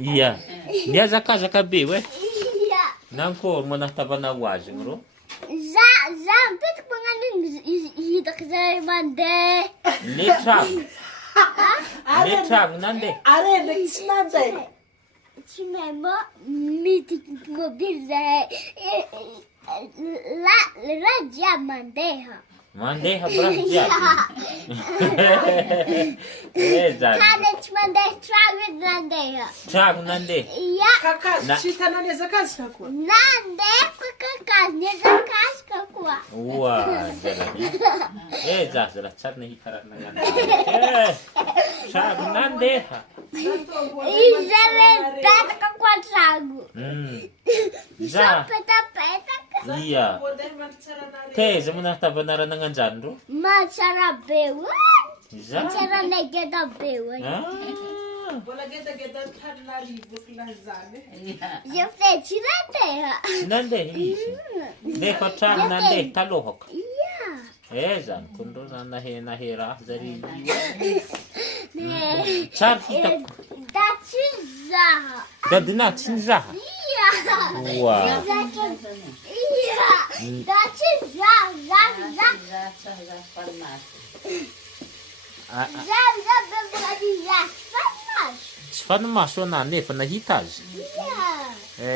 Ia. Miazakazaka be hoe. Ia. Nankôry manahitavanao azy igny rô? Za mipetaka magnano hitako zay mandeha. Le tragno. Le tragno nandeha. Are ndraiky tsy nanjay. Tsy mahay mo midika mobily zay. Raha jiaby mandeha. Mandeha braha jiaby. Zany. Tany tsy mandeha tragno edy nandeha. Tragno nandeha. Ia. Kakazo tsy hitanao niazakazaka koa. Nandeha kakazo niazakazaka koa. Oa, zany. Zara tsara nahita raha nagnano. Tragno nandeha. Izy mipetaka koa tragno. Za. Petapetaka. Ia. Teza manahitavana raha nagnanjany rô? Matsara be hoy. Za. Matsara negeda be hoy. Mbola gedageda Antananarivo kilazany. Je fais tsy nandeha. Tsy nandeha izy. Nefa tragno nandeha talohaka. Ia. Zany kondro zany nahe raha zary. Tsara hitako. Da tsy zaha. Dadinahy tsy nizaha. Ia. Oa. Ia. Da tsy zaha. Za be fanash. Tsy fanimaso anahy nefa nahita azy. Ia.